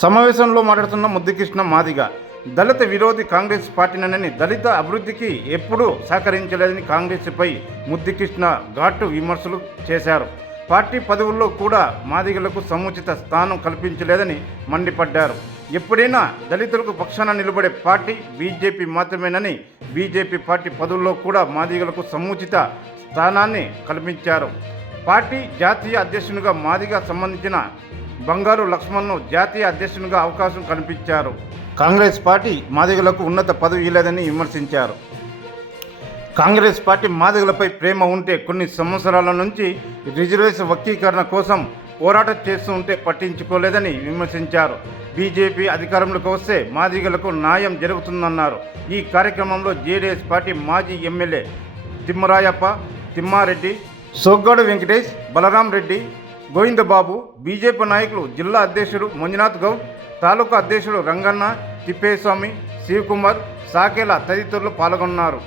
సమావేశంలో మాట్లాడుతున్న ముద్దుకృష్ణ మాదిగ దళిత విరోధి కాంగ్రెస్ పార్టీనని దళిత అభివృద్ధికి ఎప్పుడూ సహకరించలేదని కాంగ్రెస్పై ముద్దుకృష్ణ ఘాటు విమర్శలు చేశారు. పార్టీ పదవుల్లో కూడా మాదిగలకు సముచిత స్థానం కల్పించలేదని మండిపడ్డారు. ఎప్పుడైనా దళితులకు పక్షాన నిలబడే పార్టీ బీజేపీ మాత్రమేనని, బీజేపీ పార్టీ పదవుల్లో కూడా మాదిగలకు సముచిత స్థానాన్ని కల్పించారు. పార్టీ జాతీయ అధ్యక్షునిగా మాదిగ సంబంధించిన బంగారు లక్ష్మణ్ను జాతీయ అధ్యక్షునిగా అవకాశం కల్పించారు. కాంగ్రెస్ పార్టీ మాదిగలకు ఉన్నత పదవి ఇవ్వలేదని విమర్శించారు. కాంగ్రెస్ పార్టీ మాదిగలపై ప్రేమ ఉంటే కొన్ని సంవత్సరాల నుంచి రిజర్వేషన్ వర్గీకరణ కోసం పోరాటం చేస్తూ ఉంటే పట్టించుకోలేదని విమర్శించారు. బీజేపీ అధికారంలోకి వస్తే మాదిగలకు న్యాయం జరుగుతుందన్నారు. ఈ కార్యక్రమంలో జేడీఎస్ పార్టీ మాజీ ఎమ్మెల్యే తిమ్మరాయప్ప, తిమ్మారెడ్డి, సోగ్గాడు వెంకటేష్, బలరాం రెడ్డి, గోవిందబాబు, బీజేపీ నాయకులు జిల్లా అధ్యక్షుడు మంజునాథ్ గౌడ్, తాలూకా అధ్యక్షుడు రంగన్న, తిప్పేస్వామి, శివకుమార్, సాకేల తదితరులు పాల్గొన్నారు.